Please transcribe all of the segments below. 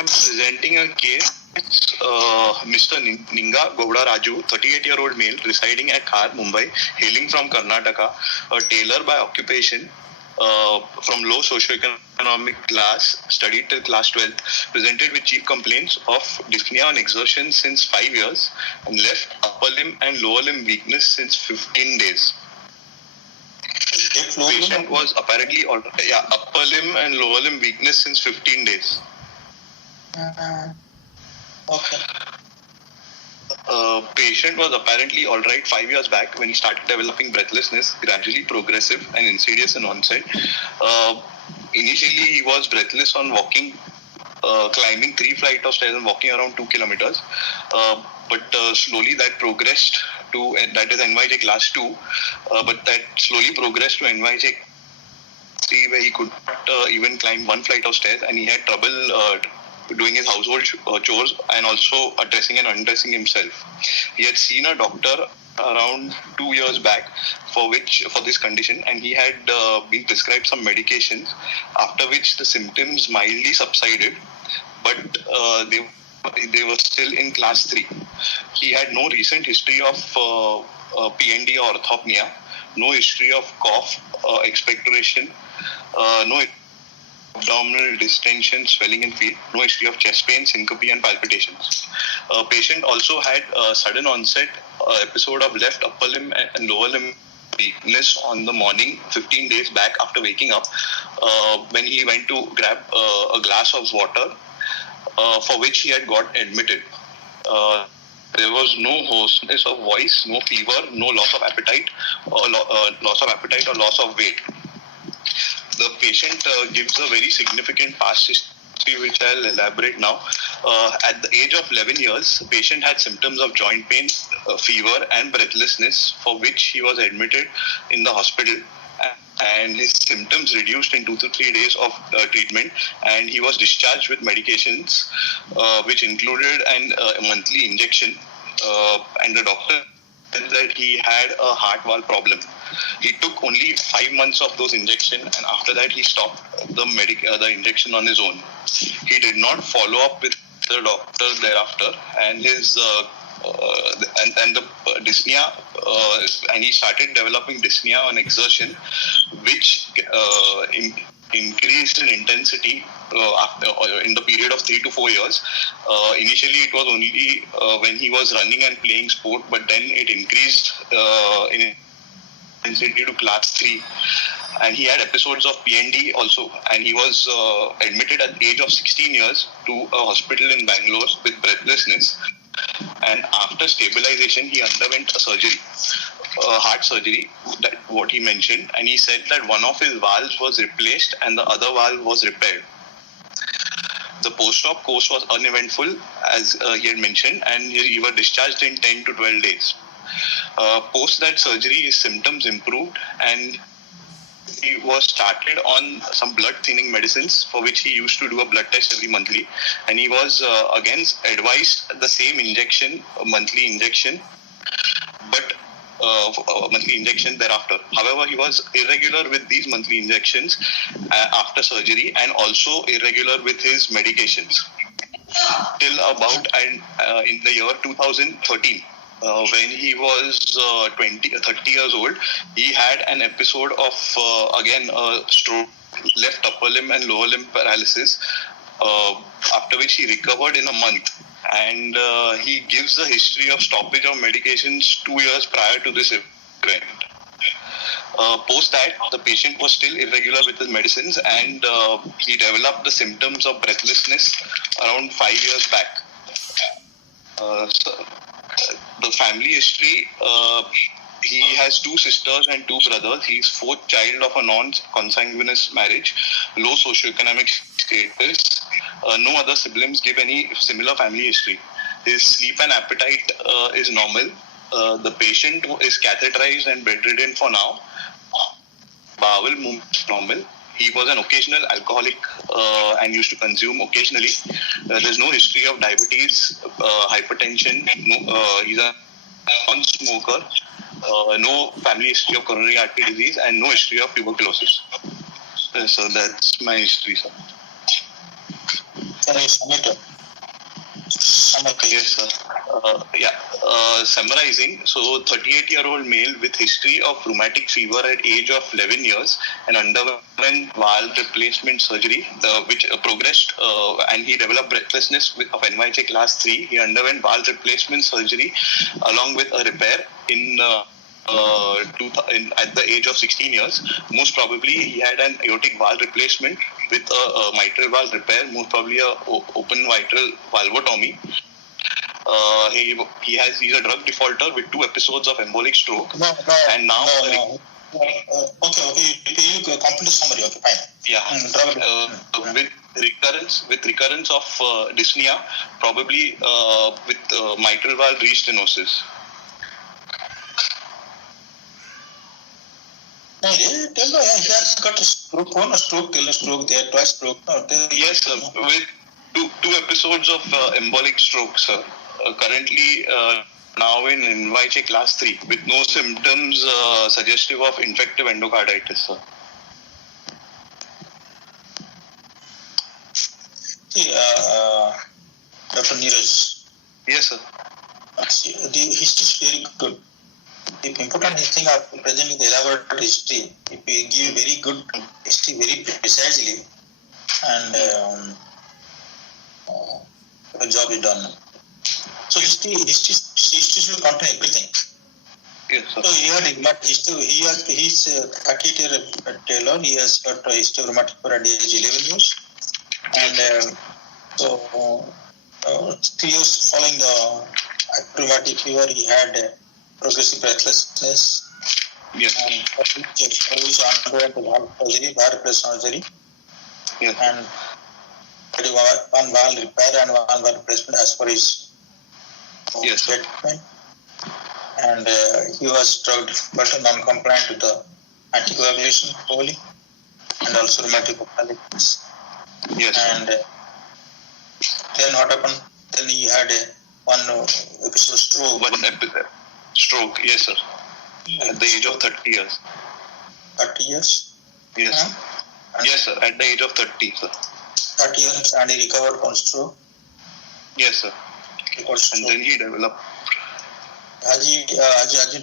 am presenting a case. Mr. Ninga Gowda Raju, 38-year-old male residing at Khar, Mumbai, hailing from Karnataka, a tailor by occupation, from low socioeconomic class, studied till class 12, presented with chief complaints of dyspnea on exertion since 5 years and left upper limb and lower limb weakness since 15 days. Patient was apparently upper limb and lower limb weakness since 15 days. Okay. Patient was apparently all right 5 years back when he started developing breathlessness, gradually progressive and insidious in onset. Initially, he was breathless on walking, climbing 3 flights of stairs and walking around 2 kilometers. But slowly that progressed to, that is NYJ class 2, but that slowly progressed to NYJ 3, where he could not even climb 1 flight of stairs, and he had trouble doing his household chores and also dressing and undressing himself. He had seen a doctor around 2 years back for this condition, and he had been prescribed some medications, after which the symptoms mildly subsided, but they were still in class 3. He had no recent history of PND or orthopnea, no history of cough, expectoration, no abdominal distension, swelling and feet, no history of chest pain, syncope and palpitations. Patient also had a sudden onset episode of left upper limb and lower limb weakness on the morning 15 days back after waking up, when he went to grab a glass of water, for which he had got admitted. There was no hoarseness of voice, no fever, no loss of appetite, or loss of weight. The patient gives a very significant past history, which I'll elaborate now. At the age of 11 years, the patient had symptoms of joint pain, fever and breathlessness, for which he was admitted in the hospital, and his symptoms reduced in 2 to 3 days of treatment, and he was discharged with medications, which included a monthly injection, and the doctor said that he had a heart valve problem. He took only 5 months of those injections, and after that he stopped the injection on his own. He did not follow up with the doctor thereafter, and his the dyspnea, and he started developing dyspnea on exertion, which increased in intensity in the period of 3 to 4 years. Initially, it was only when he was running and playing sport, but then it increased in intensity to class 3. And he had episodes of PND also, and he was admitted at the age of 16 years to a hospital in Bangalore with breathlessness. And after stabilization, he underwent a surgery, heart surgery, that what he mentioned, and he said that one of his valves was replaced and the other valve was repaired. The post-op course was uneventful, as he had mentioned, and he was discharged in 10 to 12 days. Post that surgery, his symptoms improved, and he was started on some blood thinning medicines, for which he used to do a blood test every monthly, and he was again advised the same injection, a monthly injection, but monthly injection thereafter. However, he was irregular with these monthly injections after surgery, and also irregular with his medications till about in the year 2013. When he was 30 years old, he had an episode of stroke, left upper limb and lower limb paralysis, after which he recovered in a month. And he gives a history of stoppage of medications 2 years prior to this event. Post that, the patient was still irregular with his medicines, and he developed the symptoms of breathlessness around 5 years back. The family history, he has 2 sisters and 2 brothers. He is 4th child of a non-consanguineous marriage, low socioeconomic status. No other siblings give any similar family history. His sleep and appetite is normal. The patient is catheterized and bedridden for now. Bowel movement is normal. He was an occasional alcoholic and used to consume occasionally. There's no history of diabetes, hypertension. He's a non-smoker. No family history of coronary artery disease, and no history of tuberculosis. So that's my history, sir. Can you submit it? Yes, sir. Summarizing, so 38-year-old male with history of rheumatic fever at age of 11 years and underwent valve replacement surgery, which progressed and he developed breathlessness of NYHA class 3. He underwent valve replacement surgery along with a repair at the age of 16 years. Most probably he had an aortic valve replacement with a mitral valve repair, most probably a open mitral valvotomy. He's a drug defaulter with 2 episodes of embolic stroke. And now okay, you complete summary. Okay, fine. Yeah. With recurrence of dyspnea, probably with mitral valve restenosis. Tell me, he has got a stroke, one stroke, tell a stroke, there, twice stroke. Yes, sir. With two episodes of embolic stroke, sir. Currently now in NYHA class 3 with no symptoms suggestive of infective endocarditis, sir. See, Dr. Neeraj. Yes, sir. See, the history is very good. The important thing of presenting the elaborate history, if we give very good history very precisely, and the job is done. So history should contain everything. Yes, sir. So he had history. He's 38-year Taylor. He has got a history of rheumatic fever at age 11 years, and 3 years following the rheumatic fever, he had progressive breathlessness. Yes. And which underwent valve replacement surgery. Yes. And one valve repair and one valve replacement as per his treatment. And he was drugged but non-compliant to the anticoagulation probably, and also rheumatic arthritis. Yes. And then what happened? Then he had one episode of stroke. One episode. Stroke, yes, sir. At the age of 30 years. 30 years? Yes. Yes, sir. At the age of 30, sir. 30 years, and he recovered from stroke? Yes, sir. And then he developed. Has he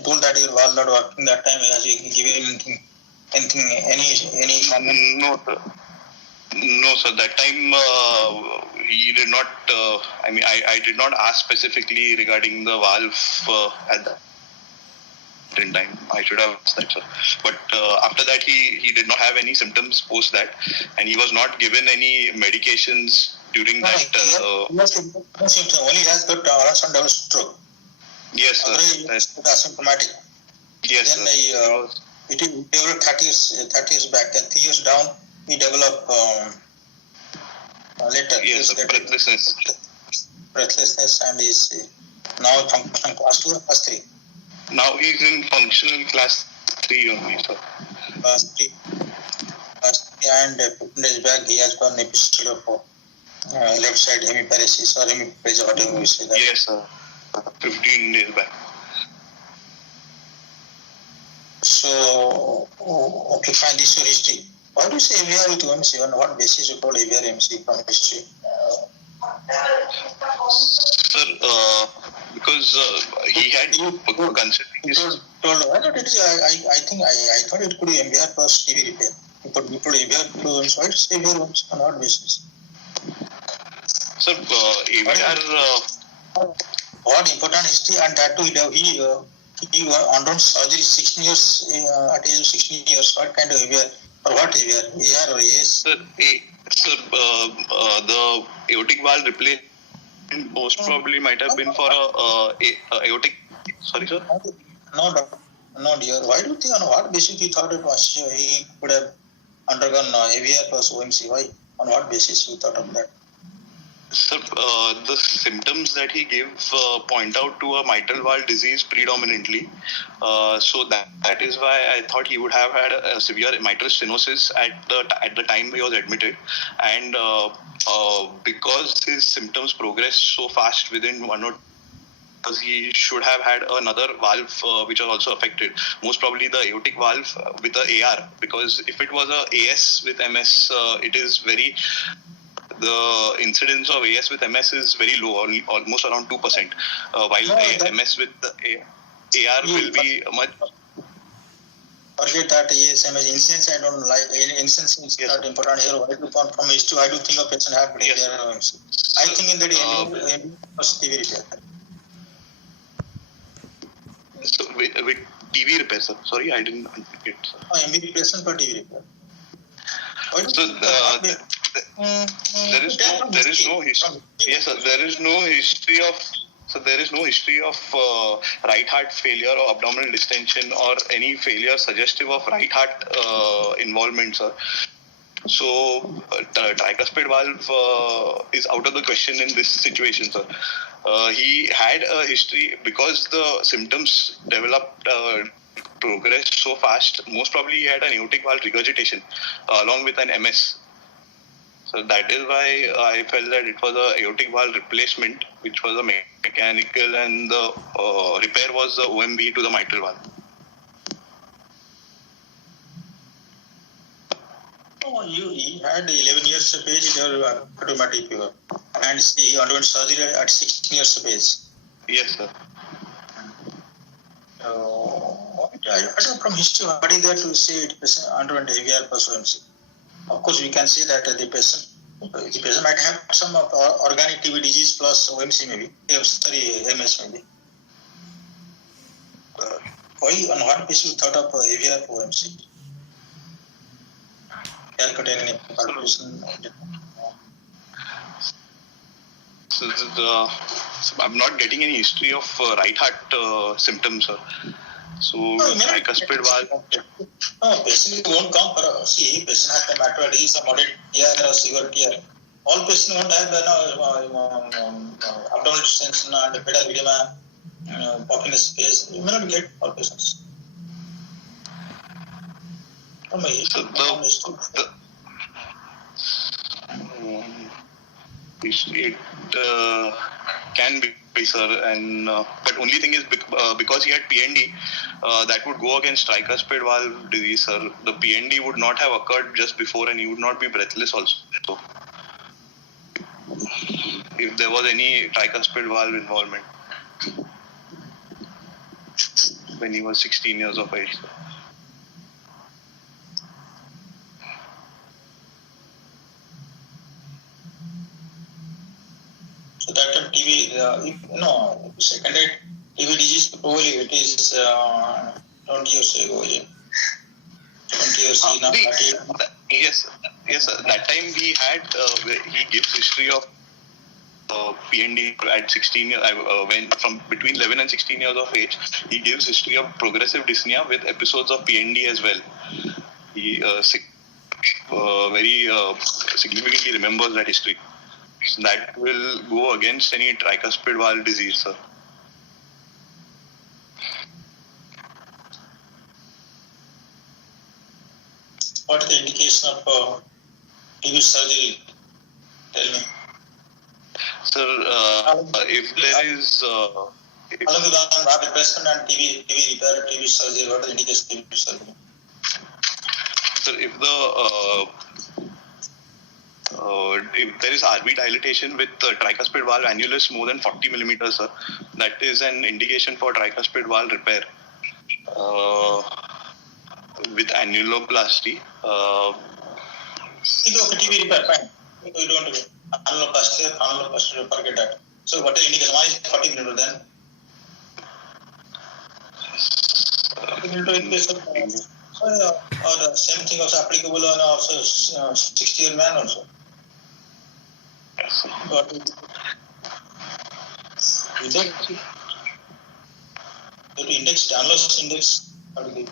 told that your valve not working that time? Has he given any comment? No, sir. No, sir. That time he did not. I did not ask specifically regarding the valve at that time. I should have asked that, sir. But after that, he did not have any symptoms post that, and he was not given any medications during that. No symptoms. Only he has got undeveloped stroke. Yes, sir. Asymptomatic. Yes, then sir. It developed 30 years back. Then 3 years down, he developed later. Yes, sir. Breathlessness, and is now functional class 2 or class 3? Now he's in functional class 3 only, sir. Class 3. And 15 days back, he has got an episode of left side hemiparesis or hemiplegia, whatever we say that. Yes, sir. 15 days back. So, okay, fine, this is your history. Why do you say AVR with OMC? On what basis you told AVR MC from history? Sir, because he had considering his... I thought it could be MBR plus TV repair. You put AVR to OMC. Why do you say AVR OMC on what basis? Sir, AVR... What important history, and that too, he underwent surgery 16 years, at age of 16 years. What kind of AVR? Or what AVR? AR or AS? Sir, the aortic valve replacement most probably might have been for a aortic... Sorry, sir? No, dear. Why do you think, on what basis you thought it was he could have undergone AVR plus OMC? Why? On what basis you thought of that? Sir, the symptoms that he gave point out to a mitral valve disease predominantly. So that is why I thought he would have had a severe mitral stenosis at the time he was admitted. And because his symptoms progressed so fast within 1 or 2 years, he should have had another valve which was also affected. Most probably the aortic valve with the AR. Because if it was a AS with MS, it is very... the incidence of AS with MS is very low, almost around 2%, while MS with AR will be much. Forget that ASMS instance. I don't like instance is not important here. Why to come from history? I do think a person have I think in the end was TV repair. So with TV repair, sir. Sorry, I didn't get. MB replacement for TV repair. So there is no history. Yes, sir. There is no history of. So there is no history of right heart failure or abdominal distension or any failure suggestive of right heart involvement, sir. So tricuspid valve is out of the question in this situation, sir. He had a history because the symptoms developed. Progressed so fast. Most probably he had an aortic valve regurgitation along with an MS. So that is why I felt that it was a aortic valve replacement, which was a mechanical, and the repair was the OMV to the mitral valve. Oh, he had 11 years of age in automatic fever, and he underwent surgery at 16 years of age. Yes, sir. I don't from history, what is there to say it underwent AVR plus OMC? Of course, we can say that the patient might have some organic TB disease plus OMC maybe. MS maybe. Why on what basis you thought of AVR for OMC? Calculating calculation. So I'm not getting any history of right heart symptoms, sir. So tricuspid valve. No, patient won't come for patient has the matter is a moderate TR or severe TR. All patients won't have abdominal distension and pedal edema, pop in the space. You may not get all patients. It can be, sir, and but only thing is because he had PND, that would go against tricuspid valve disease, sir. The PND would not have occurred just before, and he would not be breathless also. So, if there was any tricuspid valve involvement when he was 16 years of age. So that time TB, secondary TB disease, probably it is 20 years ago, 20 years now. Yes, sir. That time he had, he gives history of PND at 16 years, when from between 11 and 16 years of age, he gives history of progressive dyspnea with episodes of PND as well. He very significantly remembers that history. So that will go against any tricuspid valve disease, sir. What is the indication of TB surgery? Tell me. Sir, if there is... along with valve replacement and TB repair, TB surgery, what is the indication of TB surgery? Sir, if there is RV dilatation with tricuspid valve annulus more than 40 millimeters, sir, that is an indication for tricuspid valve repair with annuloplasty. TB repair, fine. We don't do it. Annuloplasty, forget that. So what is the indication? One is 40 millimeters then. 40 millimeters is or the same thing also applicable on also 60-year man also. Yes. What is it? The index, annulus index, what is it?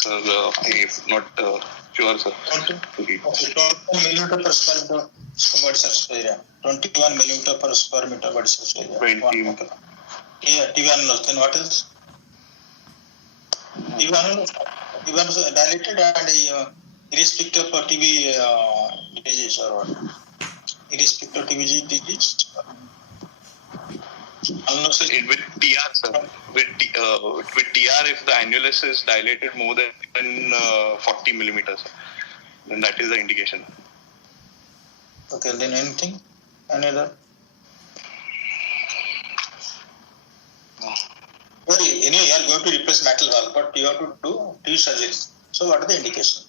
Sir, I'm not sure, sir. 20 millimeter per square meter body surface area. 21 millimeter per square meter body surface area. 20. Yeah, TB annulus. Then what else? TB annulus dilated and irrespective of TB disease or what? Irrespective of TB disease. With TR, sir. With TR, if the annulus is dilated more than 40 millimeters, then that is the indication. Okay, then anything? Any other? Anyway, you are going to replace metal valve, but you have to do TV surgery. So what are the indication?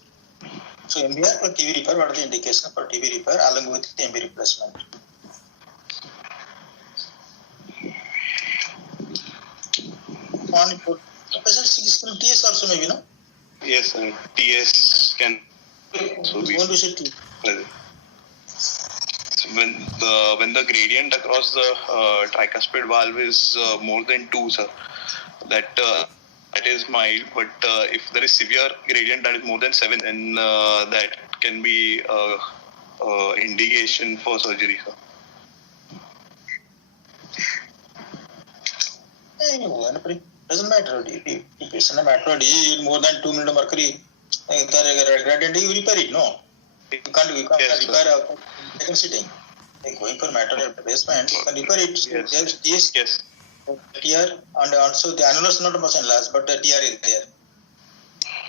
So MBR for TV repair, what are the indication for TV repair along with the MB replacement? On TS also maybe, no? Yes, TS can also be present. When the gradient across the tricuspid valve is more than 2, sir, that is mild. But if there is severe gradient that is more than 7, then that can be indication for surgery, sir. Doesn't matter. If it's a matter of more than 2 mm mercury, gradient, you repair it. No, you can't repair a second sitting. Going for matter of replacement, you can repair it. Yes. TR and also the annulus not much enlarged, but the TR is there.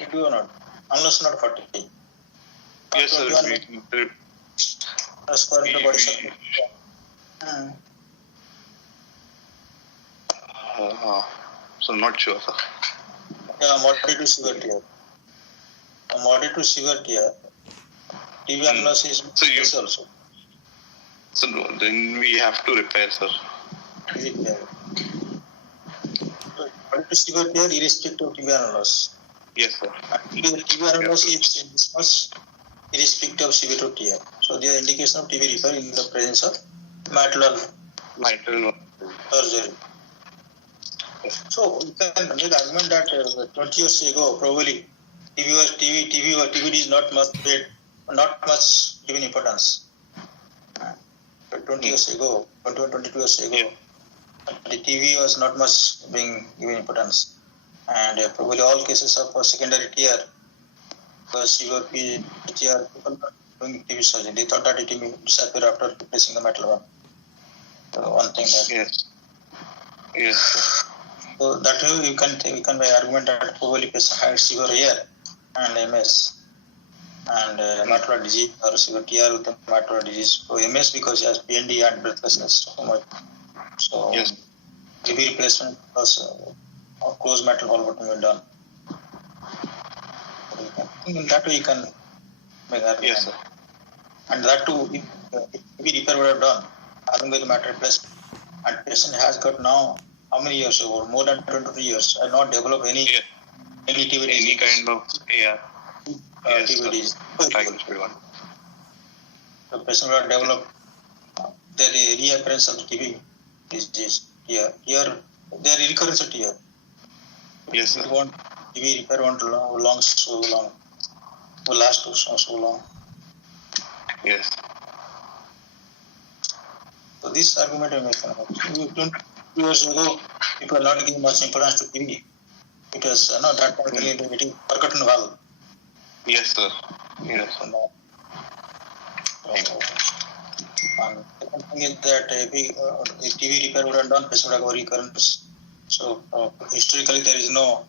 You do or not? Annulus not 40. Yes, sir. Transferring the body surface. So not sure, sir. Moderate to severe TR. Moderate to severe TR. TV annulus is also. So then we have to repair, sir. Moderate to severe TR irrespective of TV annulus. Yes, sir. TV annulus is this much irrespective of severity of TR. So there are indication of TV repair in the presence of mitral surgery. So you can make argument that 20 years ago probably TVD is not much given importance. But 20 years ago, 22 years ago, the TV was not much being given importance, and probably all cases of secondary TR, COP, TR, people were doing TV surgery. They thought that it will disappear after replacing the metal one. One thing that. Yes. So that way we can make argument that probably patient had severe AR and MS and mitral disease or severe TR with the mitral disease. So MS because he has PND and breathlessness so much. So TB replacement plus closed mitral valve will be done. In that way you can make argument. Yes, sir. And that too, if TB repair would have done along with the mitral replacement, and patient has got now how many years ago? More than 23 years. I not developed any TB disease. Any kind of TB disease. The patient will develop the reoccurrence of the TB disease. Here, there is recurrence of TR. Yes, sir. TB repair won't last so long. Yes. So this argument I make. 2 years ago, people are not giving much importance to TB. It was that particularly forgotten valve. Yes, sir. Yes. And second thing is that if TB repair would have done, patient would have recurrence. So historically there is not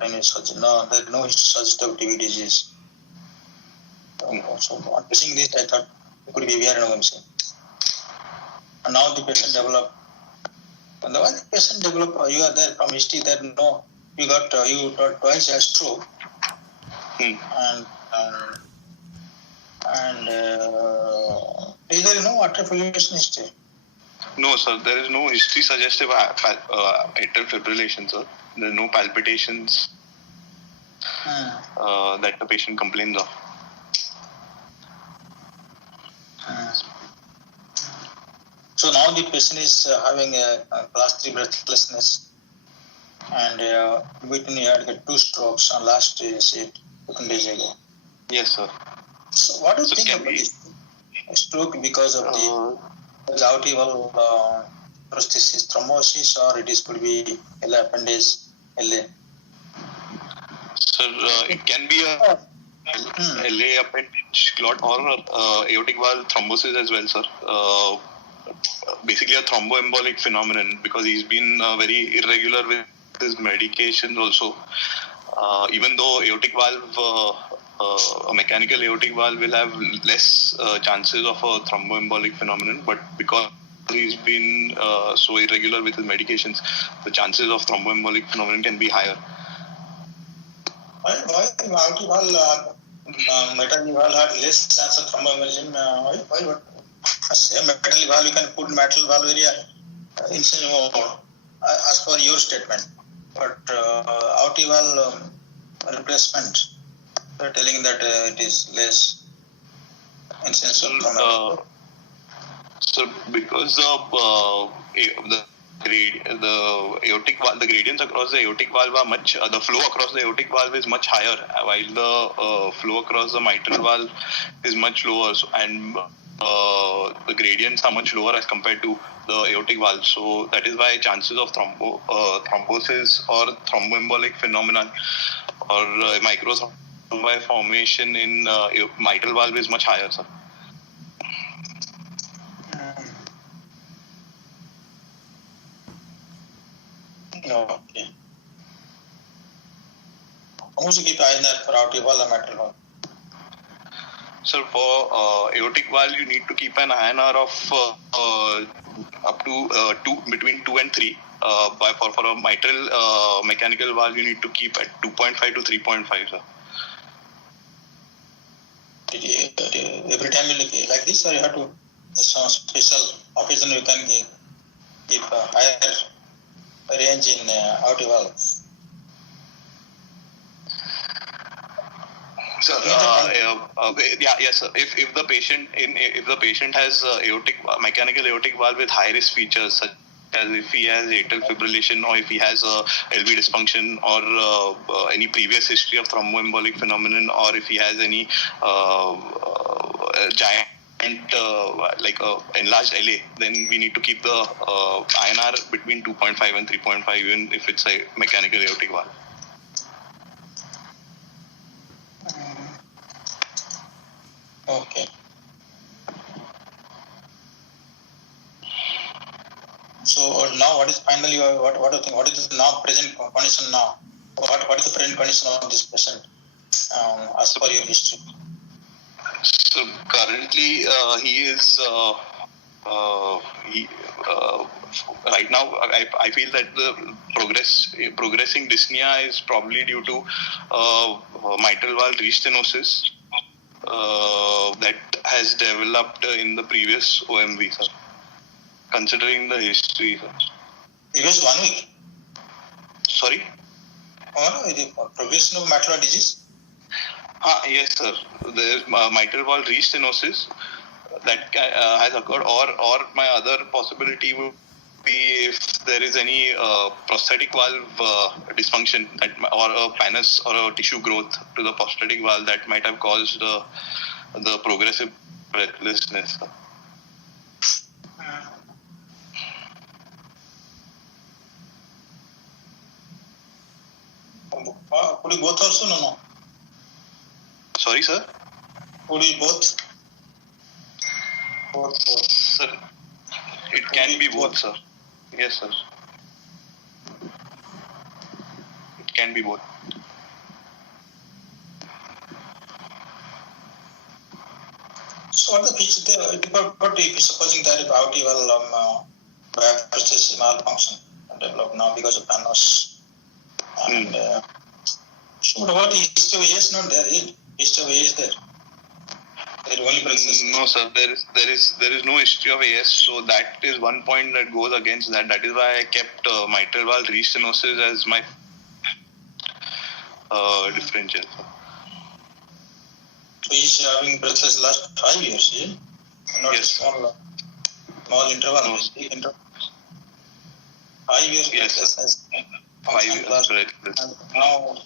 any such there is no such of TB disease. So on seeing this, I thought it could be VR and OMC. And now the patient developed. And the one patient developed, you are there from history that you got twice as stroke. And is there no atrial fibrillation history? No, sir. There is no history suggestive atrial fibrillation, sir. There are no palpitations that the patient complains of. So now the patient is having a class 3 breathlessness, and between he had 2 strokes on last 15 days ago. Yes, sir. So what do you think about this stroke because of the aortic prosthesis thrombosis, or it could be LA appendage, LA? Sir, it can be a LA appendage clot or aortic valve thrombosis as well, sir. Basically a thromboembolic phenomenon, because he's been very irregular with his medications also. even though aortic valve, a mechanical aortic valve will have less chances of a thromboembolic phenomenon, but because he's been so irregular with his medications, the chances of thromboembolic phenomenon can be higher. Why aortic valve, metal valve had less chance of thromboembolism? Why what? Same metal valve, you can put metal valve area incision mode as per your statement, but aortic valve replacement, they're telling that it is less incidence of trauma. So because of the aortic valve, the gradients across the aortic valve are much, the flow across the aortic valve is much higher, while the flow across the mitral valve is much lower, and the gradients are much lower as compared to the aortic valve. So that is why chances of thrombosis or thromboembolic phenomenon or microthrombi formation in mitral valve is much higher, sir. Okay. How much you keep INR for aortic valve and mitral valve? So for aortic valve, you need to keep an INR of up to between 2 and 3. For a mitral mechanical valve, you need to keep at 2.5 to 3.5, sir. Every time you look like this, or you have to some special occasion you can keep a higher range in aortic valve? Sir, yes, sir. If the patient has mechanical aortic valve with high risk features, such as if he has atrial fibrillation or if he has LV dysfunction or any previous history of thromboembolic phenomenon, or if he has any giant enlarged LA, then we need to keep the INR between 2.5 and 3.5, even if it's a mechanical aortic valve. Okay. So now, what is finally what do you think? What is the now present condition now? What is the present condition of this patient as per your history? So currently, he is right now. I feel that the progressing dyspnea is probably due to mitral valve restenosis that has developed in the previous OMV, sir. Considering the history, sir. Previous 1 week? Sorry? The progression of mitral valve disease? Yes, sir. There is mitral valve restenosis that has occurred, or my other possibility would be if there is any prosthetic valve dysfunction or a pannus or a tissue growth to the prosthetic valve that might have caused the progressive breathlessness. Could you both also? No. Sorry, sir? Could you both? Both. Sir, it can be both, sir. Yes, sir. It can be both. So what the feature? But if supposing that aortic valve process malfunction develop now because of pannus, and so what is history of AS not there? History of AS there? Only no, sir. There is no history of AS, so that is one point that goes against that. That is why I kept mitral valve restenosis as my differential. So he's having breathless last 5 years, yeah? Not yes. Small interval, no. Big interval. 5 years. Yes, sir. 5 years. Class, and now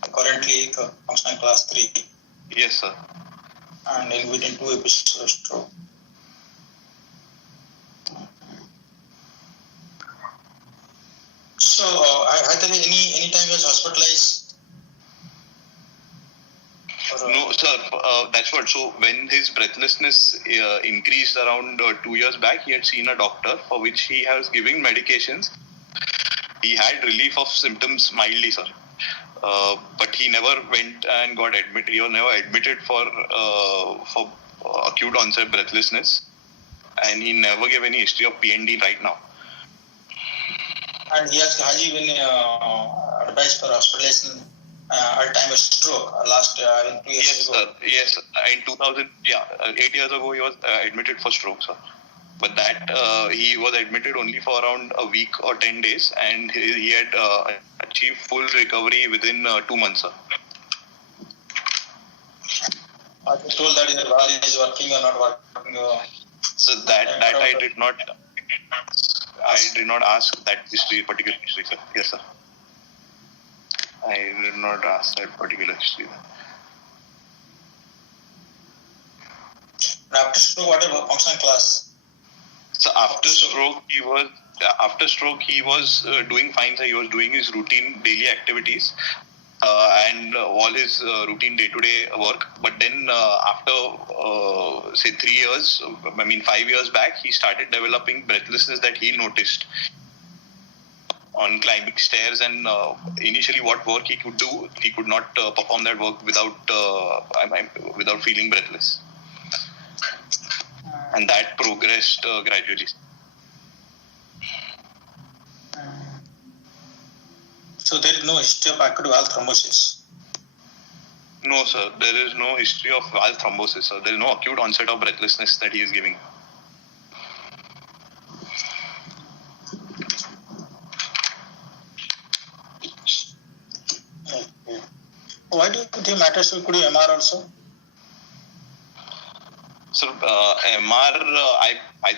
currently functional class 3. Yes, sir. And in within 2 episodes of stroke. So, I think any time he was hospitalized? No, sir. That's what. So when his breathlessness increased around 2 years back, he had seen a doctor for which he was giving medications. He had relief of symptoms mildly, sir. But he never went and got admitted. He was never admitted for acute onset breathlessness, and he never gave any history of PND right now. And has he been advised for hospitalization at the time of stroke last 2 years ago? Yes, in 2000, 8 years ago he was admitted for stroke, sir. But that he was admitted only for around a week or 10 days, and he had achieved full recovery within 2 months, sir. Are you told that your valve is working or not working? So that I did not. I did not ask that particular history, sir. Yes, sir. I did not ask that particular history. After stroke, what about functional class? So after stroke, he was doing fine. So he was doing his routine daily activities and all his routine day-to-day work. But then after say 3 years, 5 years back, he started developing breathlessness that he noticed on climbing stairs. And initially, what work he could do, he could not perform that work without feeling breathless. And that progressed gradually. So there is no history of acute valve thrombosis? No, sir. There is no history of valve thrombosis, sir. There is no acute onset of breathlessness that he is giving. Okay. Why do you think matters to could do MR also? So MR,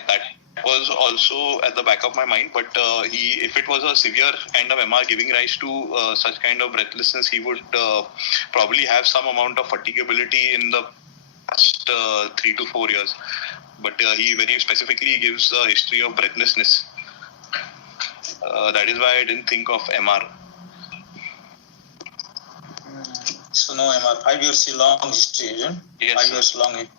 that was also at the back of my mind, but if it was a severe kind of MR giving rise to such kind of breathlessness, he would probably have some amount of fatigability in the past 3 to 4 years. But he very specifically gives a history of breathlessness. That is why I didn't think of MR. So no MR. 5 years is long history, isn't it? Yes, 5 years long history.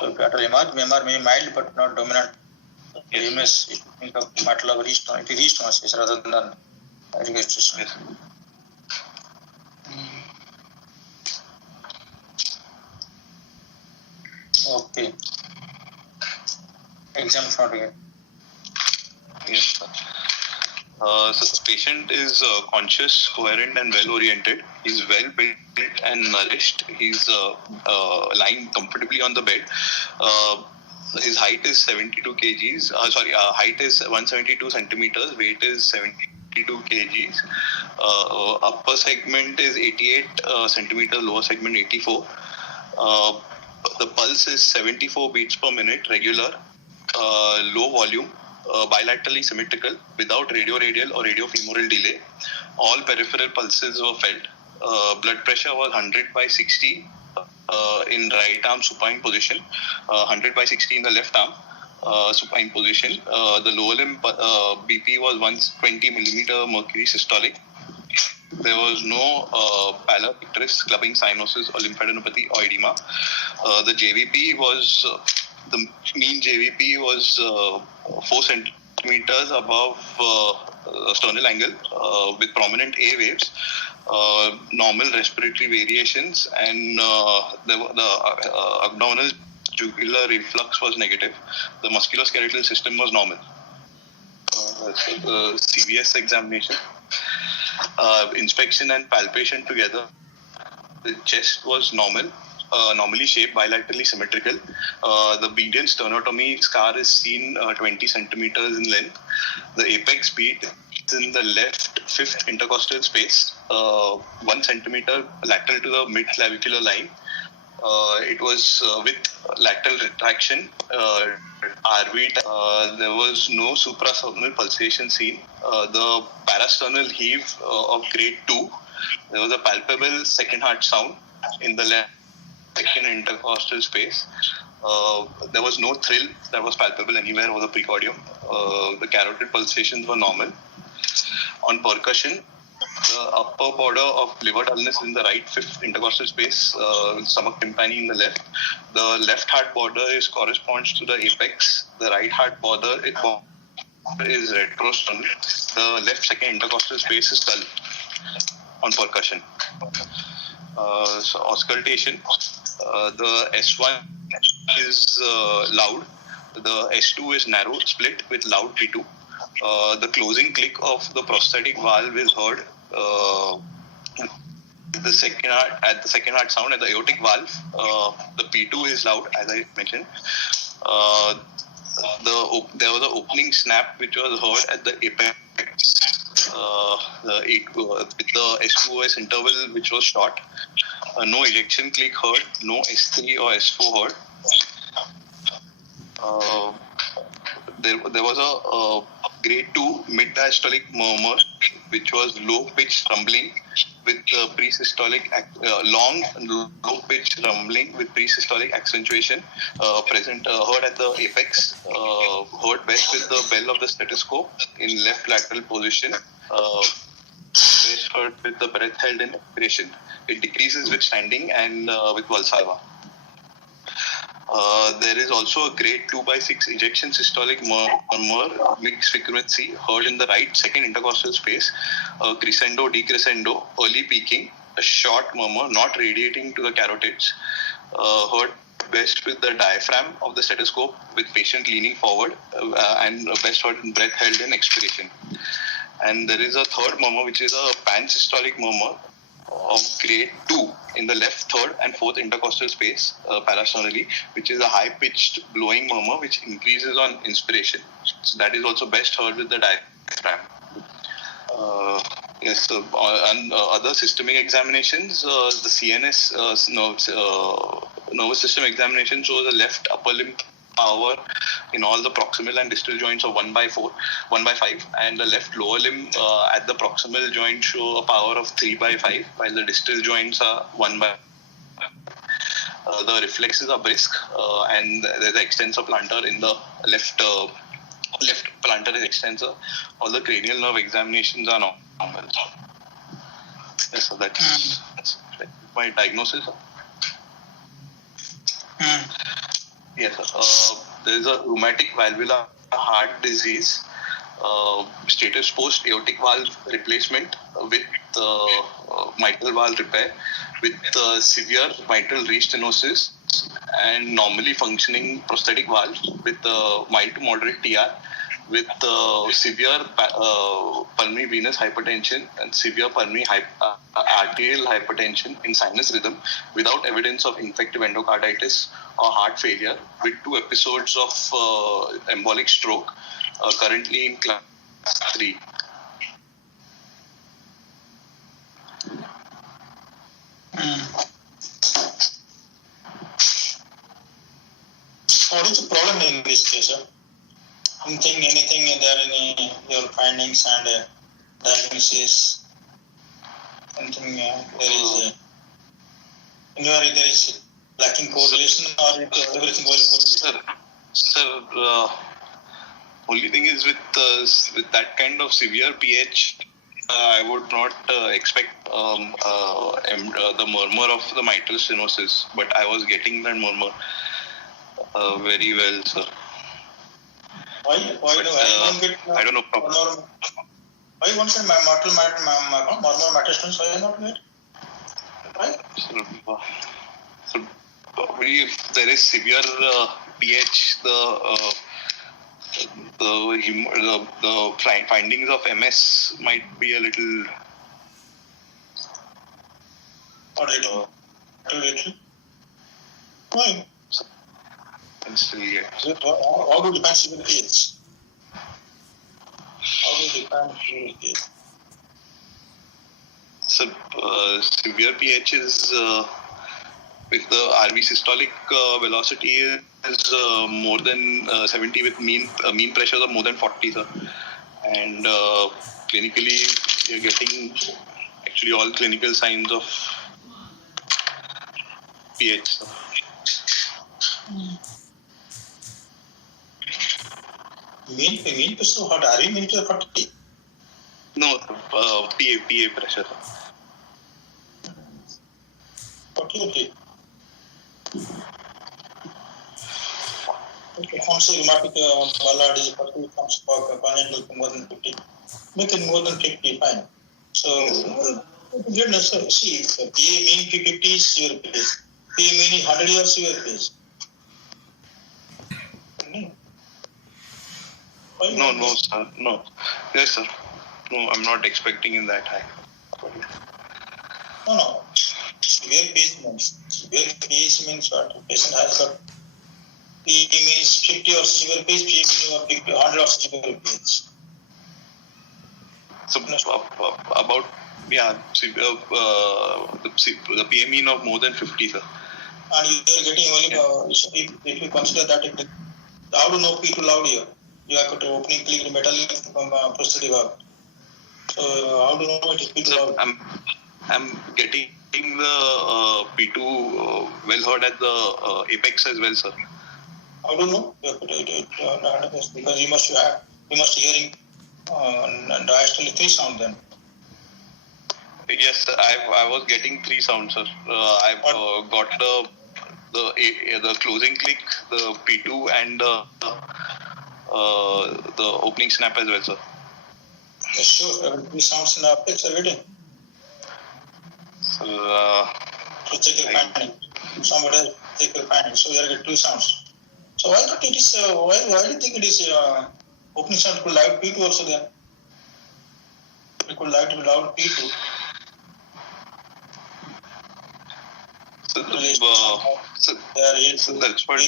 So after MR may be mild but not dominant. Yes. MS, if you think of mitral valve restenosis rather than registration. Yes. Okay. Exam is not here. Yes, sir. So the patient is conscious, coherent, and well-oriented. He's well built and nourished. He's lying comfortably on the bed. His height is 72 kgs. Height is 172 centimeters. Weight is 72 kgs. Upper segment is 88 centimeters. Lower segment 84. The pulse is 74 beats per minute, regular. Low volume. Bilaterally symmetrical, without radial or radiofemoral delay. All peripheral pulses were felt. Blood pressure was 100/60 in right arm supine position, 100/60 in the left arm supine position. The lower limb BP was 120 millimeter mercury systolic. There was no pallor picturis, clubbing cyanosis, or lymphadenopathy or edema. The JVP was the mean JVP was 4 centimeters above sternal angle with prominent A waves, normal respiratory variations, and the abdominal jugular reflux was negative. The musculoskeletal system was normal. CVS examination, inspection and palpation together. The chest was normal. Normally shaped, bilaterally symmetrical. The median sternotomy scar is seen 20 centimeters in length. The apex beat is in the left fifth intercostal space, 1 centimeter lateral to the mid-clavicular line. It was with lateral retraction, RV. There was no suprasternal pulsation seen. The parasternal heave of grade 2. There was a palpable second heart sound in the left section intercostal space. There was no thrill that was palpable anywhere over the precordium. The carotid pulsations were normal. On percussion, the upper border of liver dullness in the right fifth intercostal space, stomach tympani in the left. The left heart border corresponds to the apex. The right heart border is retrosternal. The left second intercostal space is dull. on percussion. So auscultation, the S1 is loud, the S2 is narrow split with loud P2. The closing click of the prosthetic valve is heard at the second heart sound at the aortic valve. The P2 is loud, as I mentioned. There was an opening snap which was heard at the apex with the S2S interval which was short. No ejection click heard, no S3 or S4 heard. There was a grade 2 mid-diastolic murmur which was low-pitched rumbling with long low-pitched rumbling with pre-systolic accentuation present heard at the apex, heard best with the bell of the stethoscope in left lateral position, best heard with the breath held in expiration. It decreases with standing and with Valsalva. There is also a grade 2/6 ejection systolic murmur, mixed frequency, heard in the right second intercostal space, crescendo, decrescendo, early peaking, a short murmur not radiating to the carotids, heard best with the diaphragm of the stethoscope with patient leaning forward, and best heard in breath held in expiration. And there is a third murmur which is a pansystolic murmur of grade 2 in the left third and fourth intercostal space parasternally, which is a high-pitched blowing murmur which increases on inspiration. So that is also best heard with the diaphragm. And other systemic examinations, the CNS nervous system examination shows a left upper limb power in all the proximal and distal joints of 1/5, and the left lower limb at the proximal joint show a power of 3/5, while the distal joints are 1/5. The reflexes are brisk, and there's an extensor plantar in the left plantar is extensor. All the cranial nerve examinations are normal. Yes, so that's my diagnosis. Yes, there is a rheumatic valvular heart disease, status post aortic valve replacement with mitral valve repair, with severe mitral restenosis and normally functioning prosthetic valve with mild to moderate TR, with severe pulmonary venous hypertension and severe pulmonary arterial hypertension in sinus rhythm without evidence of infective endocarditis or heart failure, with 2 episodes of embolic stroke, currently in class 3. What is the problem in this case, sir? Anything there, any your findings and diagnosis? Anything there is lacking correlation, or everything well correlated? Sir, only thing is with that kind of severe pH, I would not expect the murmur of the mitral stenosis, but I was getting that murmur very well, sir. Why do I don't get? I don't know. Why one say my murmur mitral stenosis? Why not get? Why? So probably if there is severe pH, the findings of MS might be a little. Why? And still, yeah. How do you define severe pH? So severe pH is if the RV systolic velocity is more than 70 with mean pressures of more than 40, sir. And clinically, you're getting actually all clinical signs of pH. Sir. Mean pressure, what are you mean to 40? No, PA pressure. Okay. Forms of rheumatic ballad is 40, forms of congenital more than 50. Make it more than 50, fine. So, See, PA mean 50 is your pace. PA meaning 100 years your pace. No, sir. No. Yes, sir. No, I'm not expecting in that high. No. Severe pace means what? The patient has got PA means 50 or severe pace, PA meaning 100 or severe pace. So about the PA mean of more than 50, sir. And you are getting only if you consider that how to know P2 loud here? You have to opening click metal from prosthetic valve. So how do you know it is P2 loud? I'm getting the P2 well heard at the apex as well, sir. How do you know? Because you must hearing diastole 3 sound then. Yes, sir. I was getting 3 sounds, sir. I've got the closing click, the P2, and the opening snap as well, sir. Yes, sure. 3 sounds in the apex are getting. So, to check your panning. Somebody else check your panning. So we are getting 2 sounds. So why not it is? Why do you think it is opening sound could loud P2 also then? It could loud to be loud P2. So that's what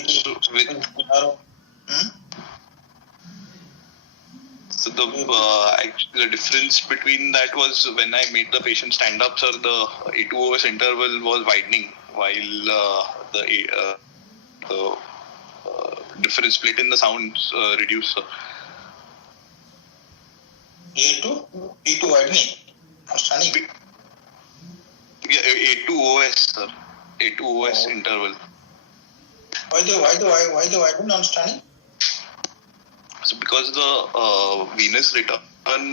So the difference between that was when I made the patient stand up, sir, the A2OS interval was widening while the difference split in the sounds reduced, sir. A2 widening. I'm standing. Yeah, A2OS, sir. A2OS interval. Why the widen? I'm standing. So because the venous return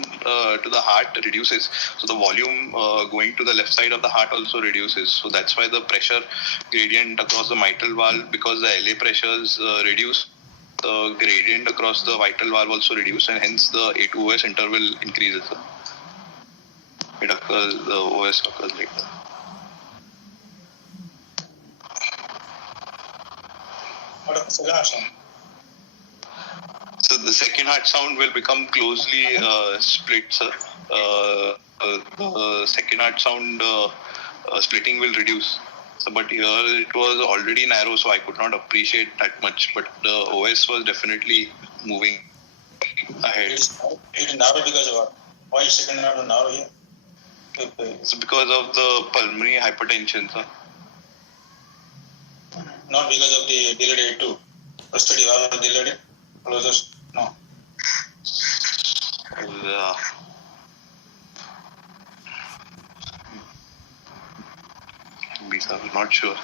to the heart reduces, so the volume going to the left side of the heart also reduces. So that's why the pressure gradient across the mitral valve, because the LA pressures reduce, the gradient across the vital valve also reduce, and hence the A2OS interval increases. It occurs, the OS occurs later. What of the second heart sound? So the second heart sound will become closely split, sir. The second heart sound splitting will reduce. So, but here it was already narrow, so I could not appreciate that much. But the OS was definitely moving ahead. It is narrow because of what? Why is second heart narrow here? So because of the pulmonary hypertension, sir. Not because of the delayed A2. Prosthetic valve delayed closest. No. I'm not sure.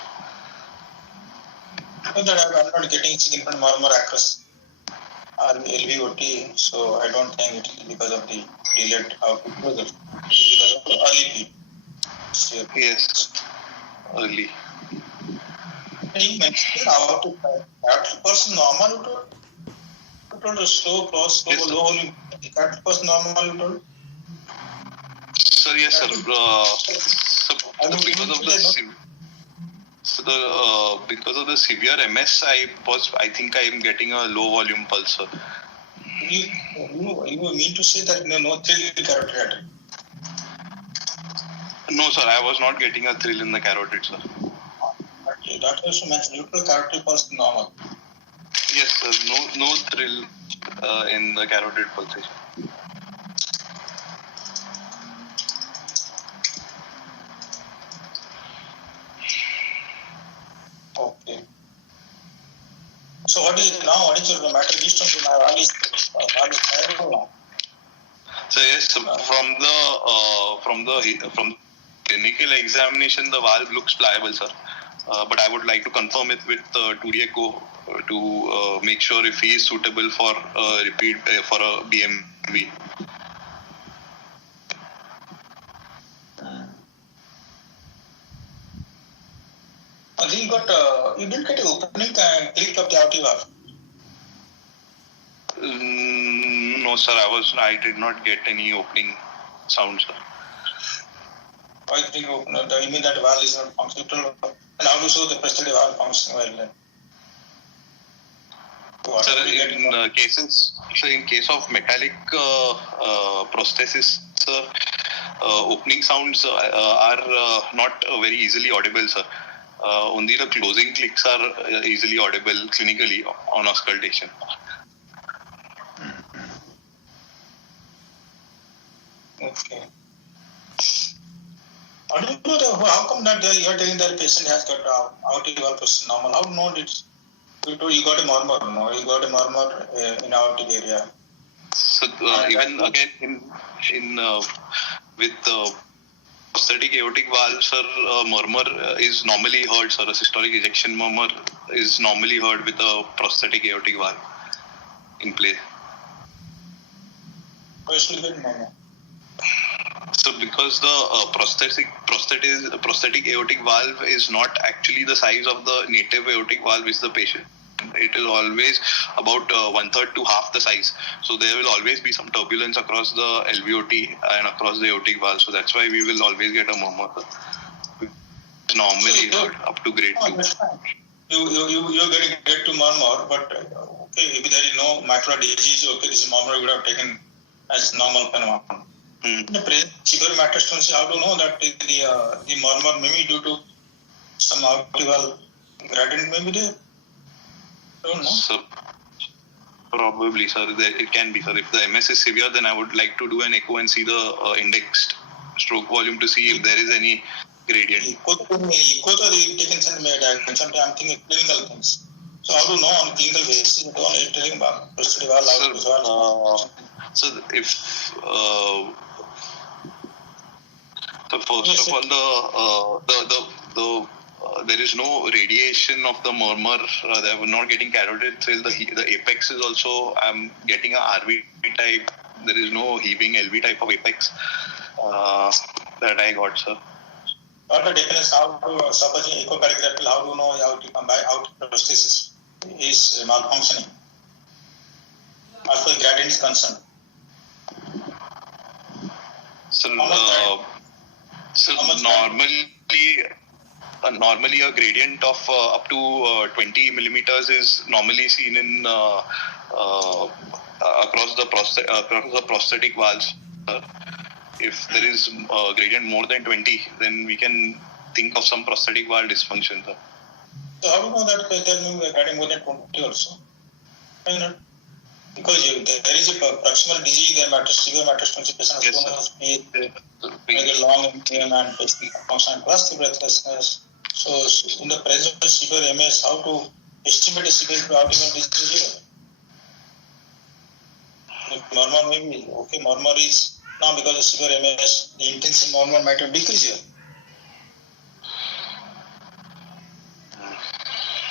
I'm not getting significant murmur across LVOT, so I don't think it is because of the delayed output closure. It is because of the early peak. Yes, early. You mentioned how to person normal you told slow, close, slow, yes, low volume. That person normal you told? Sir, yes, sir. Because of the severe MS, I think I am getting a low volume pulse, sir. You mean to say that no thrill in the carotid? No, sir, I was not getting a thrill in the carotid, sir. Okay, that also mentioned neutral carotid pulse normal. Yes, sir, no thrill in the carotid pulsation. Okay. So what is it now? What is your matter distance in our valve is So yes, from the clinical examination, the valve looks pliable, sir. But I would like to confirm it with 2D echo to make sure if he is suitable for repeat for a BMV. You didn't get an opening click of the aortic valve. No, sir, I did not get any opening sound, sir. Why the ring open? You mean that valve is not functional? And how to show the prosthetic valve functioning well? Sir, in case of metallic prosthesis, sir, opening sounds are not very easily audible, sir. Only the closing clicks are easily audible clinically on auscultation. Okay. How come that you are telling that patient has got aortic valve position normal? How do you know it? You got a murmur, no? You got a murmur in aortic area. So even again with prosthetic aortic valve, sir, murmur is normally heard, sir. A systolic ejection murmur is normally heard with a prosthetic aortic valve in play. Murmur. So because the prosthetic aortic valve is not actually the size of the native aortic valve is the patient. It is always about 1/3 to half the size. So there will always be some turbulence across the LVOT and across the aortic valve. So that's why we will always get a murmur. It's normally heard up to grade 2. You're getting grade 2 murmur, but okay, if there is no macular disease, okay, this murmur would have taken as normal phenomenon. In the severe metastasis, how do you know that the murmur may be due to some aortic valve gradient maybe there? Don't know. So, probably, sir. It can be, sir. If the MS is severe, then I would like to do an echo and see the indexed stroke volume to see if there is any gradient. Echo are taken sometimes I'm thinking clinical things. So how do you know on clinical basis? You don't telling about prosthetic valve. So if so first of all, the there is no radiation of the murmur. They were not getting carotid till the apex is also. I'm getting a RV type. There is no heaving LV type of apex that I got, sir. What the difference? How to supposing echocardiography? How do you know how to combine aortic prosthesis is malfunctioning? As far as gradient is concerned. So normally a gradient of up to 20 millimeters is normally seen in across the prosthetic valves. If there is a gradient more than 20, then we can think of some prosthetic valve dysfunction. So how do you know that there may be a gradient more than 20 also? Because there is a proximal disease, severe metastasis patient has a long and function plus the breathlessness. So in the presence of severe MS, how to estimate a severe aortic disease here? Murmur may be okay. Murmur is now because of severe MS, the intensity murmur might have decreased here.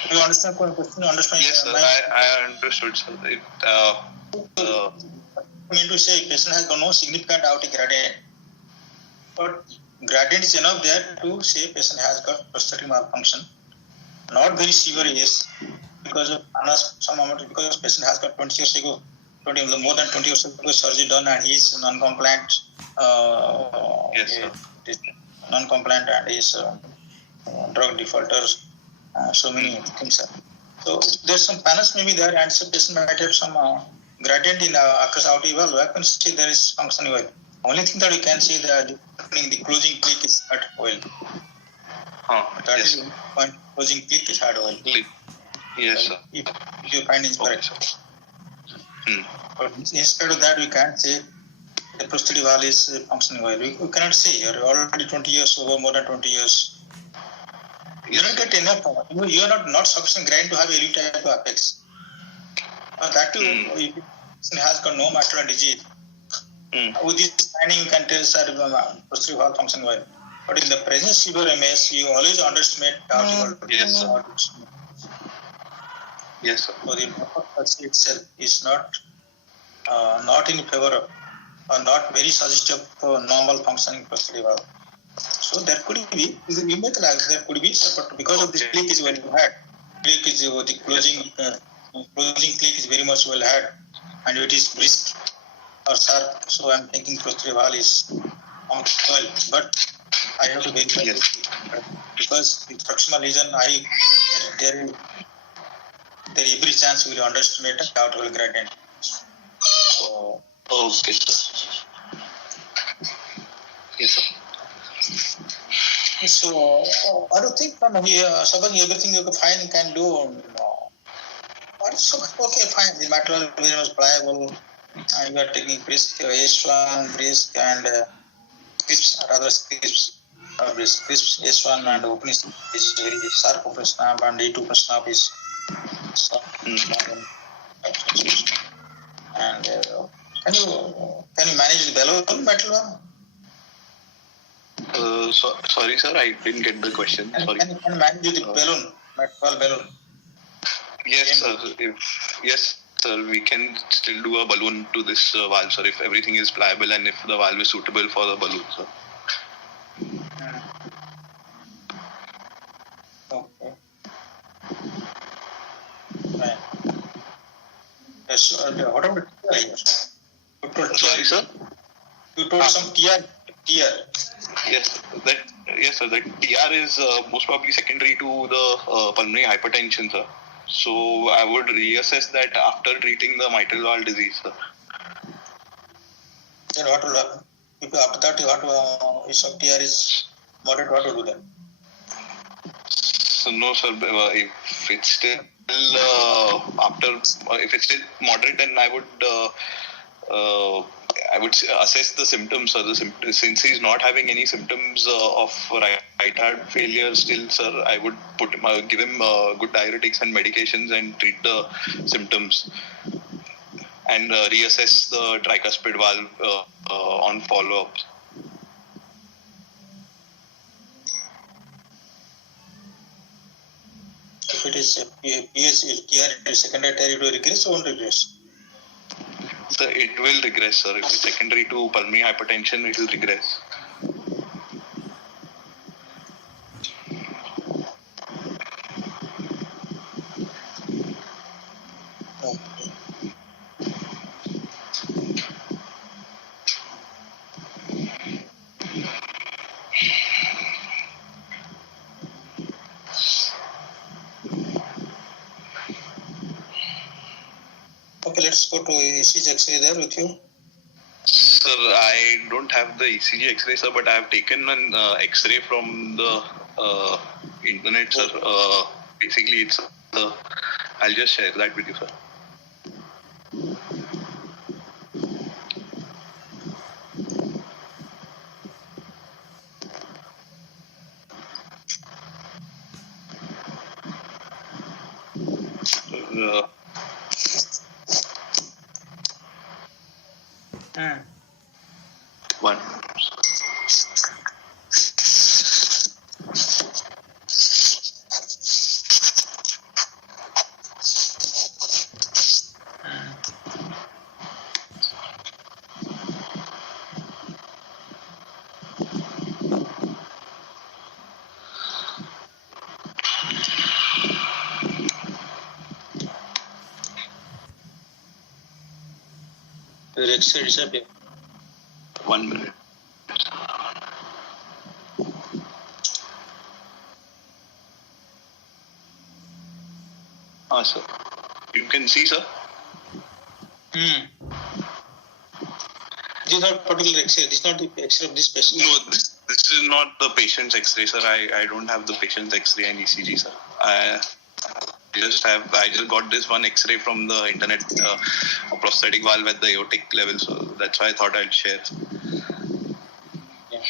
Do you understand the question? Yes, sir. I understood, sir. I mean to say, patient has got no significant aortic gradient, but gradient is enough there to say patient has got prosthetic malfunction. Not very severe, yes, because of some amount because patient has got 20 years ago, more than 20 years ago surgery done, and he is non-compliant. Yes, sir. Non-compliant and is drug defaulters. So many things. So there's some panels maybe there, and some patient might have some gradient in across aortic valve. I can see there is functioning well. Only thing that we can see that the closing click is hard oil. That is point. Closing click is hard oil. Yes, sir. If your finding is correct. Okay. But instead of that, we can't say the prosthetic valve is functioning well. We cannot say you're already 20 years over, more than 20 years. You don't get enough. You are not sufficient gradient to have LV type of apex. That too, if it has got no macular disease. With this scanning, you can tell prosthetic valve function well. But in the present severe MS, you always underestimate aortic valve. Yes, sir. Yes, sir. So the prosthetic itself is not in favor of, or not very suggestive for normal functioning prosthetic valve. So there could be, you make an argument, there could be, but because of this click is very hard, the closing click is very much well had, and it is brisk or sharp. So I'm thinking prosthetic valve is well, but I have to verify because the proximal lesion, there every chance we will underestimate the aortic gradient. So, okay, sir. Yes, sir. So, I don't think Sabang, everything you fine can do. No. But okay, fine. The material very much pliable. You are taking risk, H1 risk and crisps, rather crisps. Crisps H1 and opening is very sharp open snap and A2 open snap is sharp. And can you manage the balloon metal one? Sorry, sir, I didn't get the question. Sorry. Can you manage the balloon, metal balloon? Yes, sir. Yes, sir, we can still do a balloon to this valve, sir, if everything is pliable and if the valve is suitable for the balloon, sir. Okay. Right. Yes, what about TR here? Sorry, sir? You told some TR. Yes, sir. That TR is most probably secondary to the pulmonary hypertension, sir. So I would reassess that after treating the mitral valve disease, sir. Then what will happen? If after that, if some TR is moderate, what will do then? So no, sir. If it's still if it's still moderate, then I would assess the symptoms, sir. Since he's not having any symptoms of right heart failure still, sir, I would give him good diuretics and medications and treat the symptoms and reassess the tricuspid valve on follow-up. If it is TR secondary to regress or won't regress? So it will regress, sir. If it's secondary to pulmonary hypertension, it will regress. Okay, let's go to ECG X-ray there with you. Sir, I don't have the ECG X-ray, sir, but I have taken an X-ray from the internet, sir. Basically, it's I'll just share that with you, sir. One. The X-ray disappear. 1 minute. Sir. You can see, sir. This is not particular X-ray. This is not the X-ray of this patient. No, this is not the patient's X-ray, sir. I don't have the patient's X-ray and ECG, sir. I just got this one X-ray from the internet, a prosthetic valve at the aortic level, so that's why I thought I'd share. Yeah.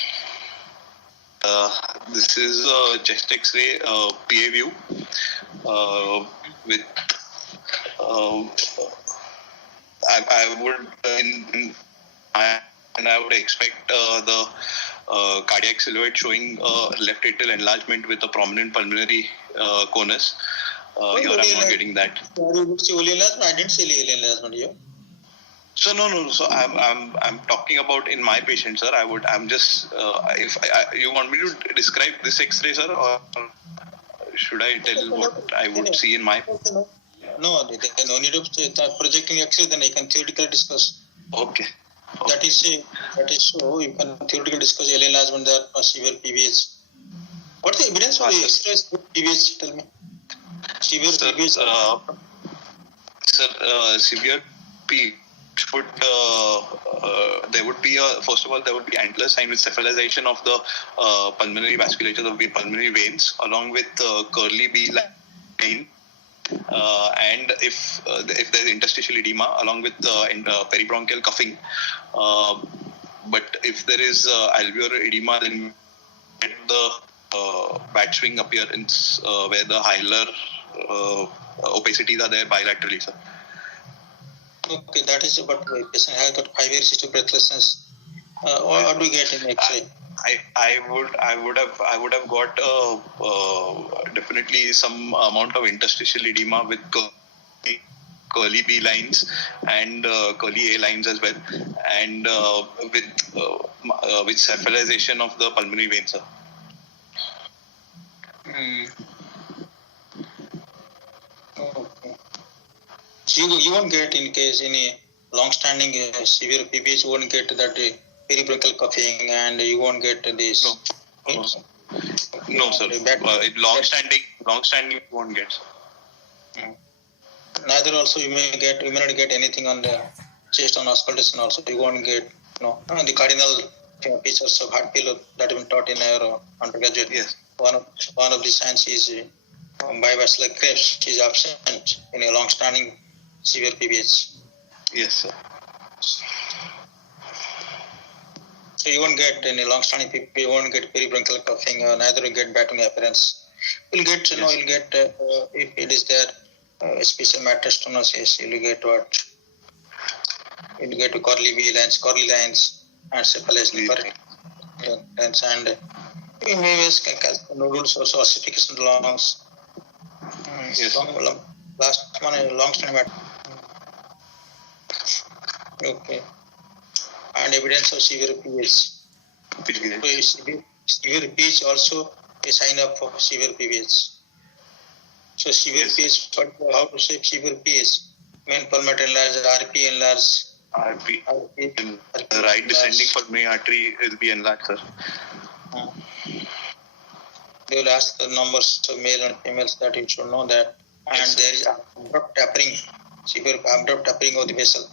This is a chest X-ray, PA view, with I would expect the cardiac silhouette showing left atrial enlargement with a prominent pulmonary conus. Here I'm not getting that. I didn't see LA enlargement here. So no. So I'm talking about in my patient, sir. I'm just you want me to describe this X-ray, sir, or should I tell what I would see in my? No, no need of projecting X-ray. Then I can theoretically discuss. Okay. That is so. You can theoretically discuss LA enlargement there for severe PVH. What's the evidence for the extra PVH? Tell me. Severe PVH. Severe PVH would there would be first of all there would be antler sign with cephalization of the pulmonary vasculature of the pulmonary veins along with curly B line. And if there's interstitial edema along with peribronchial cuffing, but if there is alveolar edema, then the bat swing appearance where the hilar opacities are there bilaterally, sir. Okay, that is what the patient has got 5 years history of breathlessness. What do you get in X-ray? I would have got definitely some amount of interstitial edema with curly B lines and curly A lines as well, and with cephalization of the pulmonary veins, sir. Okay. So you won't get in case any long-standing severe PVH, you won't get that peribronchial coughing, and you won't get this. No, sir. Long-standing, you won't get. Neither also you may not get anything on the chest on auscultation. Also, you won't get the cardinal features of heart failure that have been taught in our undergraduate. Yes. One of the signs is bivascular crepes is absent in a long-standing severe PVH. Yes, sir. So you won't get any long-standing PVH, you won't get peribronchial coughing, neither will get batting appearance. You'll get, you'll get if it is there, special matter stenosis, you'll get what? You'll get curly V lines, and cephalization lines, and you may have calcium nodules, also ossification of the lungs. Yes. Last one, long-standing matter. Okay. And evidence of severe PVH. Severe PVH also a sign up for severe PVH. So severe PVH, how to say severe PVH? Main pulmonary enlarged, RP enlarged. RP. The right descending pulmonary artery will be enlarged, sir. They will ask the numbers of male and females that you should know that. And there is abrupt tapering, severe abrupt tapering of the vessel.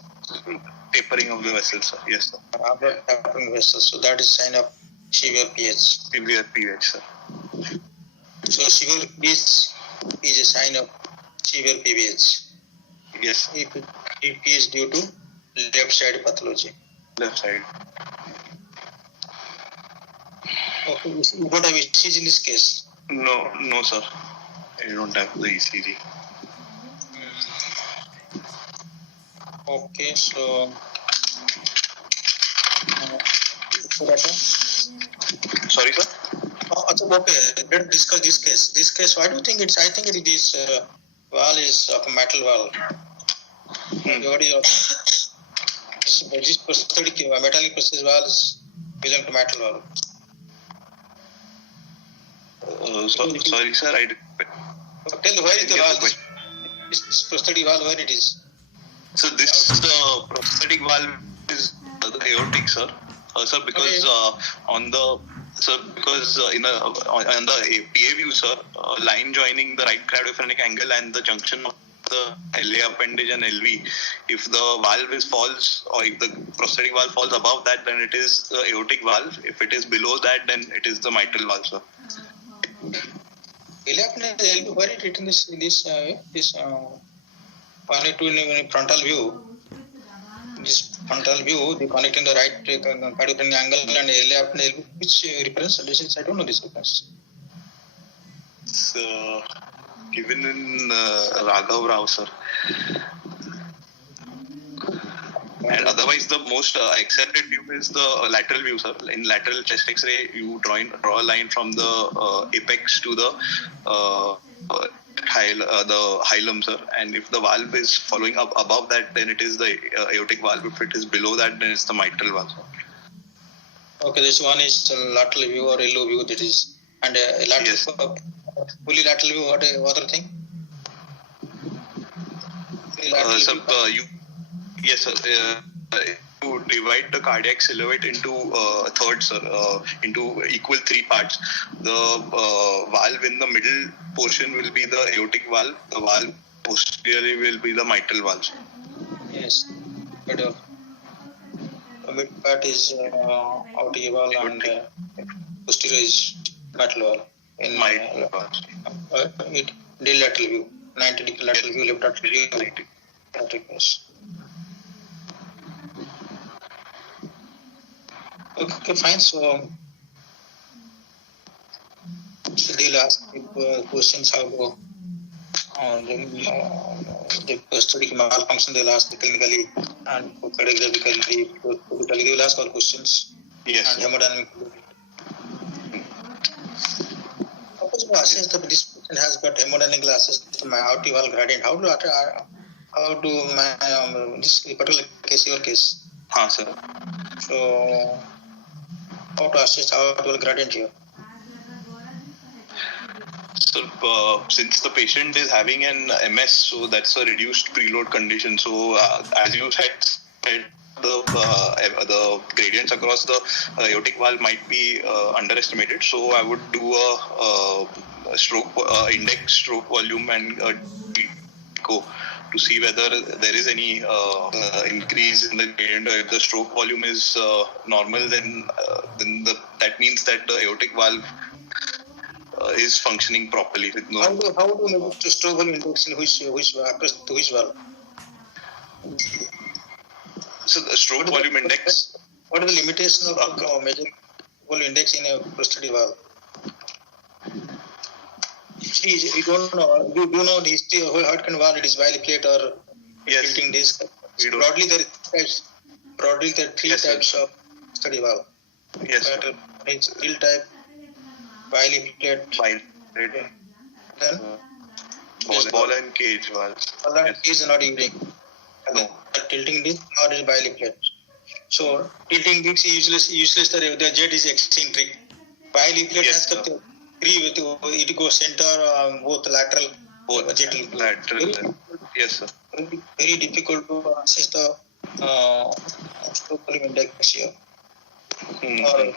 Tapering of the vessel, sir. Yes, sir. Abrupt tapering vessel. So that is sign of severe PH. Severe PH, sir. So severe PH is a sign of severe PVH. Yes. If it is due to left side pathology. Left side. Okay, you don't have ECG in this case? No, sir. I don't have the ECG. Okay, so sorry, sir. Okay, let's discuss this case. This case, why do you think it's? I think it is valve is of a metal valve. This prosthetic metallic prosthetic valves belong to metal valve. Sorry, sir. Tell where is the valve? This prosthetic valve, where it is? So this prosthetic valve is the aortic, sir. Sir, because on the PA view, sir, line joining the right craniophrenic angle and the junction of the LA appendage and LV, if the valve falls, or if the prosthetic valve falls above that, then it is the aortic valve. If it is below that, then it is the mitral valve, sir. LA appendage, where it written this frontal view. This frontal view, the connecting the right cardiopulmonary angle and LA appendage, which reference? I don't know this reference. It's given in Raghav Rao, sir. And otherwise, the most accepted view is the lateral view, sir. In lateral chest X-ray, you draw a line from the apex to the hilum, sir. And if the valve is following up above that, then it is the aortic valve. If it is below that, then it's the mitral valve, sir. Okay, this one is lateral view or LO view, that is. And lateral, yes. Fully lateral view, what other thing? Yes, sir. You would divide the cardiac silhouette into thirds, into equal three parts. The valve in the middle portion will be the aortic valve. The valve posteriorly will be the mitral valve. Yes. But the mid part is aortic valve and posterior is mitral valve. In Mitral valve. Lateral view, 90 degree lateral view, left lateral view. Yes. Okay, fine. So they'll ask questions how the study malfunction. They'll ask clinically and pedagogically. They will ask all questions. Yes. And hemodynamic. Suppose you assess that this person has got hemodynamic assess the aortic valve gradient. How do this particular case, your case? Sir. So how to assess aortic valve gradient here? So, since the patient is having an MS, so that's a reduced preload condition. So, as you said, the gradients across the aortic valve might be underestimated. So, I would do a stroke index stroke volume and go to see whether there is any increase in the gradient. If the stroke volume is normal, then that means that the aortic valve is functioning properly. No. How do you measure stroke volume index in which valve? So the stroke volume index. What are the limitations of measuring volume index in a prosthetic valve? See, you don't know. You do know the history of how can valve it is bilateral or tilting disc. Broadly, there are three types of prosthetic valve. Yes. It's tilt type, bilateral. Then ball and cage valves. Ball and cage is not using. No. Tilting disc or is bilateral. So tilting disc is useless. The jet is eccentric. Bilateral has got the three with it goes center, both lateral. Both lateral. Yes, sir. Very difficult to assess the stroke volume index here. Or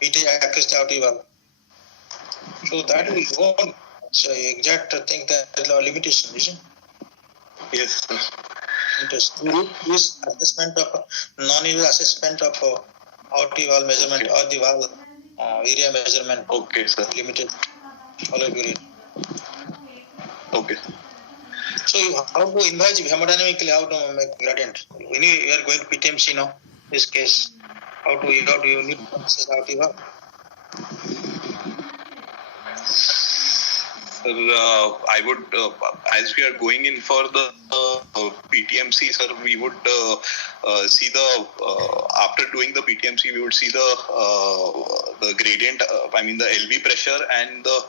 beating accuracy aortic valve. So that is one exact thing that is a limitation, isn't it? Yes, sir. This assessment of non-invasive assessment of aortic valve measurement or the valve area measurement. Okay, sir. Limited. All of you. Okay. So how to invasive hemodynamically how to make gradient? When you are going to PTMC now, this case, how do you need to assess aortic valve? I would, as we are going in for the PTMC, sir, we would see the after doing the PTMC, we would see the gradient. The LV pressure and the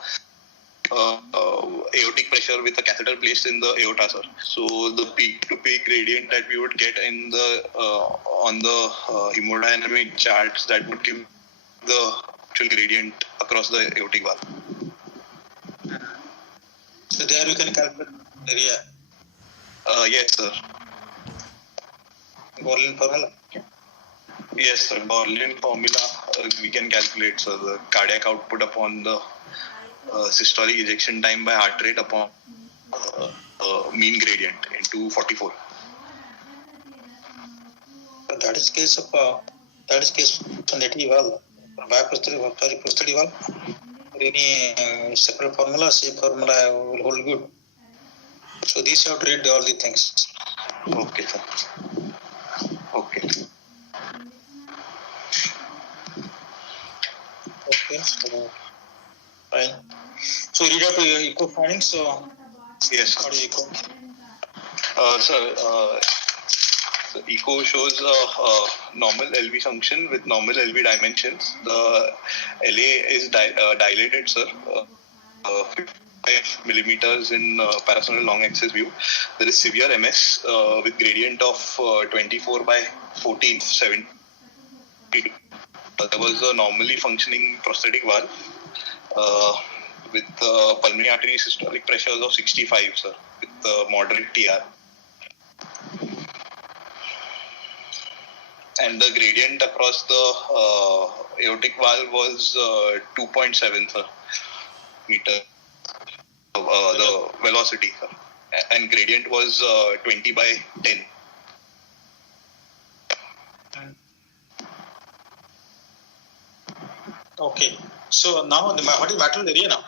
aortic pressure with the catheter placed in the aorta, sir. So the peak-to-peak gradient that we would get in the on the hemodynamic charts, that would give the actual gradient across the aortic valve. So there you can calculate area. Yes, sir. Borlin formula. Yes, sir. Borlin formula we can calculate. So the cardiac output upon the systolic ejection time by heart rate upon mean gradient into 44. So that is case of native valve. Prosthetic valve. Any separate formula, same formula will hold good. So these have to read all the things. Okay, sir. Okay. Okay, so fine. So read out your echo findings. So yes. What is echo? The echo shows a normal LV function with normal LV dimensions. The LA is dilated, sir. 55 millimeters in parasternal long axis view. There is severe MS with gradient of 24 by 14, 70. There was a normally functioning prosthetic valve with pulmonary artery systolic pressures of 65, sir, with moderate TR. and the gradient across the aortic valve was 2.7 meter. The velocity, and gradient was 20/10. Okay. So now what is mitral area now?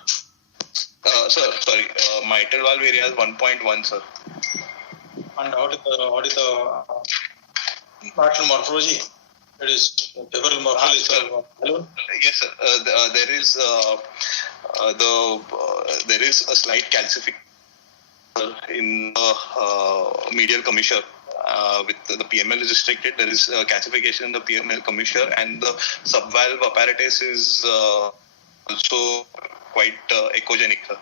Sir, sorry, mitral valve area is 1.1, sir. And what is the mitral morphology? It is behavioral morphology. Hello? Yes, sir. There is a slight calcification in the medial commissure. With the PML is restricted, there is calcification in the PML commissure, and the subvalve apparatus is also quite echogenic, sir.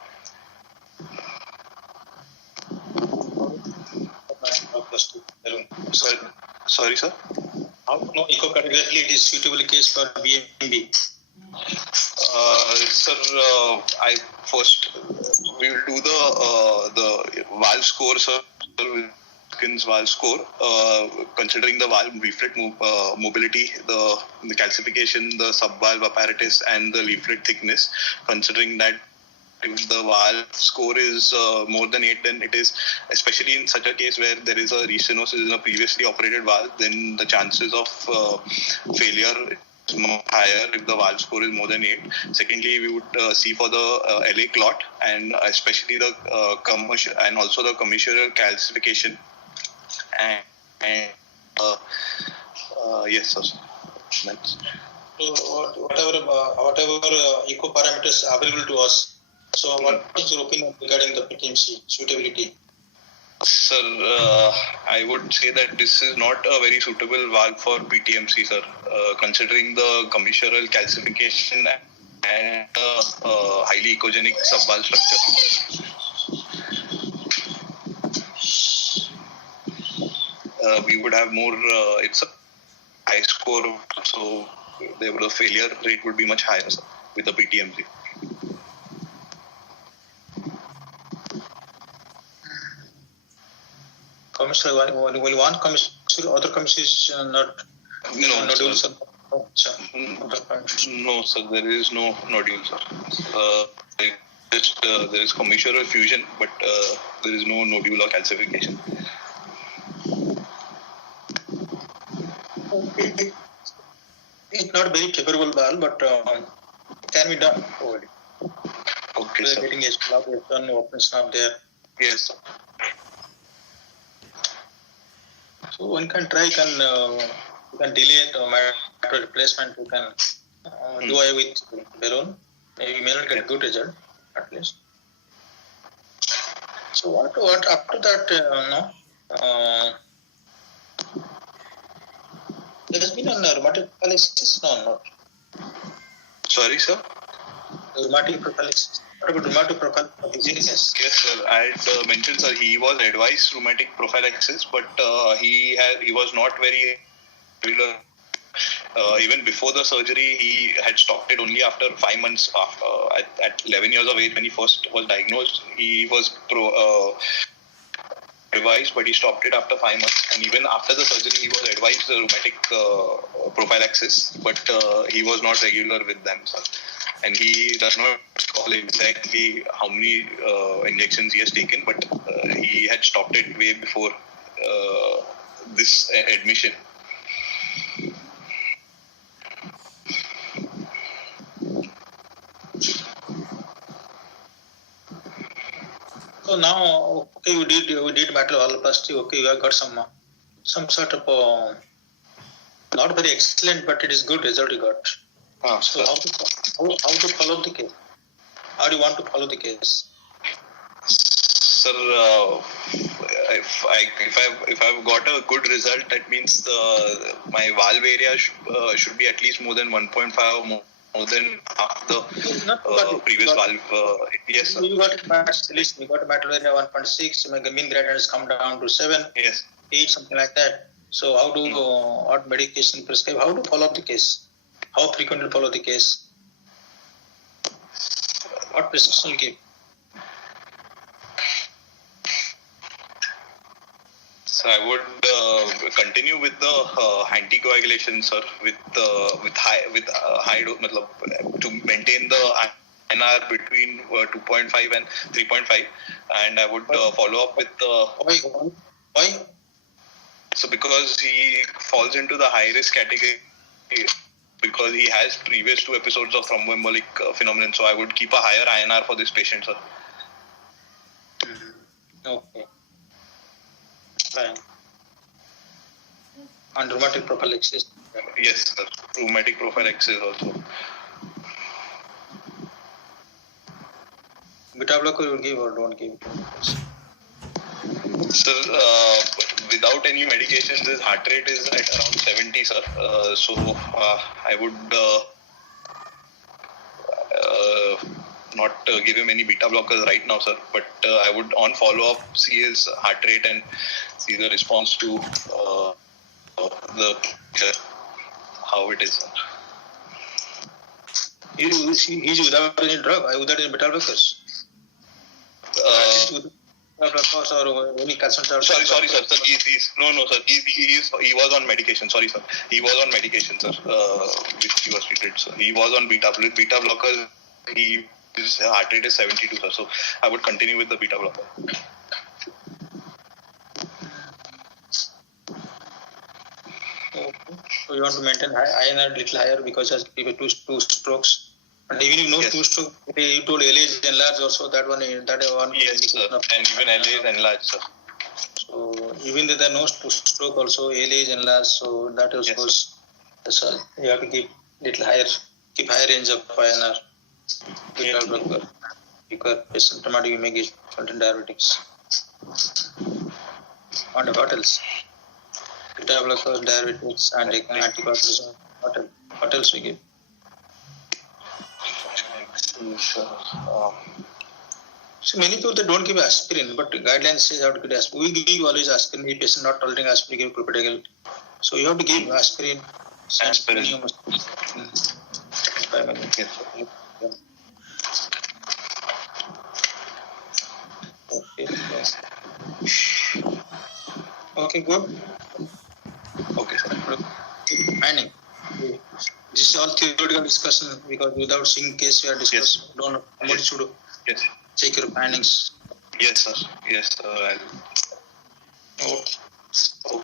Sorry, sir. How to know echocardiographically it is suitable case for BMB? Sir, we will do the valve score, sir. Wilkins valve score, considering the valve leaflet mobility, the calcification, the subvalve apparatus, and the leaflet thickness. Considering that if the valve score is more than 8, then it is, especially in such a case where there is a restenosis in a previously operated valve, then the chances of failure is much higher if the valve score is more than 8. Secondly, we would see for the LA clot, and especially the commercial and also the commissural calcification. And yes, sir. That's so whatever echo parameters available to us. So what is your opinion regarding the PTMC suitability? Sir, I would say that this is not a very suitable valve for PTMC, sir, considering the commissural calcification and highly echogenic subvalve structure. We would have more, it's a high score, so the failure rate would be much higher, sir, with the PTMC. Commissural, will one commissural, other commissural not nodules? No, sir, there is no nodule, sir. There is commissural fusion, but there is no nodular calcification. It's not very favorable valve, but can be done. Okay, sir. Getting a snap open, open snap there. Yes, sir. So one can try, you can delay the mitral replacement. You can do away with balloon. Maybe you may not get good result at least. So what after that? There has been a rheumatic prophylaxis? No, not. Sorry, sir. Rheumatic prophylaxis. What about rheumatic prophylaxis? Yes, sir. I had mentioned, sir, he was advised rheumatic prophylaxis, but he was not very regular. Even before the surgery, he had stopped it only after 5 months. At 11 years of age, when he first was diagnosed, he was advised, but he stopped it after 5 months. And even after the surgery, he was advised the rheumatic prophylaxis, but he was not regular with them, sir. And he does not recall exactly how many injections he has taken, but he had stopped it way before this admission. So now, okay, we did mitral valvoplasty. Okay, you have got some sort of not very excellent, but it is good result you got. So how to follow the case? How do you want to follow the case? Sir, if I've got a good result, that means my valve area should be at least more than 1.5 more than half the previous valve. Yes, sir. You got you got a mitral area 1.6. Mean gradient has come down to 7, yes, 8, something like that. So how do what medication prescribe? How to follow up the case? How frequently follow the case? What prescription give? So I would continue with the anticoagulation, sir, with high dose, to maintain the INR between 2.5 and 3.5, and I would follow up with the. Why? So because he falls into the high risk category, because he has previous 2 episodes of thromboembolic phenomenon, so I would keep a higher INR for this patient, sir. Okay. Fine. And rheumatic prophylaxis? Yes, sir. Rheumatic prophylaxis also. Beta blocker you will give or don't give? Sir, without any medications, his heart rate is at around 70, sir. So I would not give him any beta blockers right now, sir. But I would, on follow-up, see his heart rate and see the response to how it is, sir. He's without any drug, without any beta blockers. Or any concentrate. Sorry, sir. No, sir. He was on medication. Sorry, sir. He was on medication, sir. Which he was treated, sir. He was on beta blockers. His heart rate is 72, sir. So I would continue with the beta blocker. Okay. So you want to maintain INR little higher because has two strokes. And even if no 2 stroke, you told LA is enlarged also, that one. Yes, sir. And even LA is enlarged, sir. So even if there are no 2 stroke also, LA is enlarged, so that also goes. That's all. You have to keep little higher, keep higher range of INR. Beta blocker, because asymptomatic you may give certain diuretics. And what else? Beta blockers, diuretics, and anticoagulation. What else we give? So many people they don't give aspirin, but guidelines say you have to give aspirin. We give always aspirin. The patient not tolerating aspirin, give clopidogrel. So you have to give aspirin. Aspirin. Okay, good. Okay, sir. Finding. This is all theoretical discussion because without seeing case we are discussing. Yes. Don't know what you should do. Yes. Check your findings. Yes, sir. Yes, sir. Okay.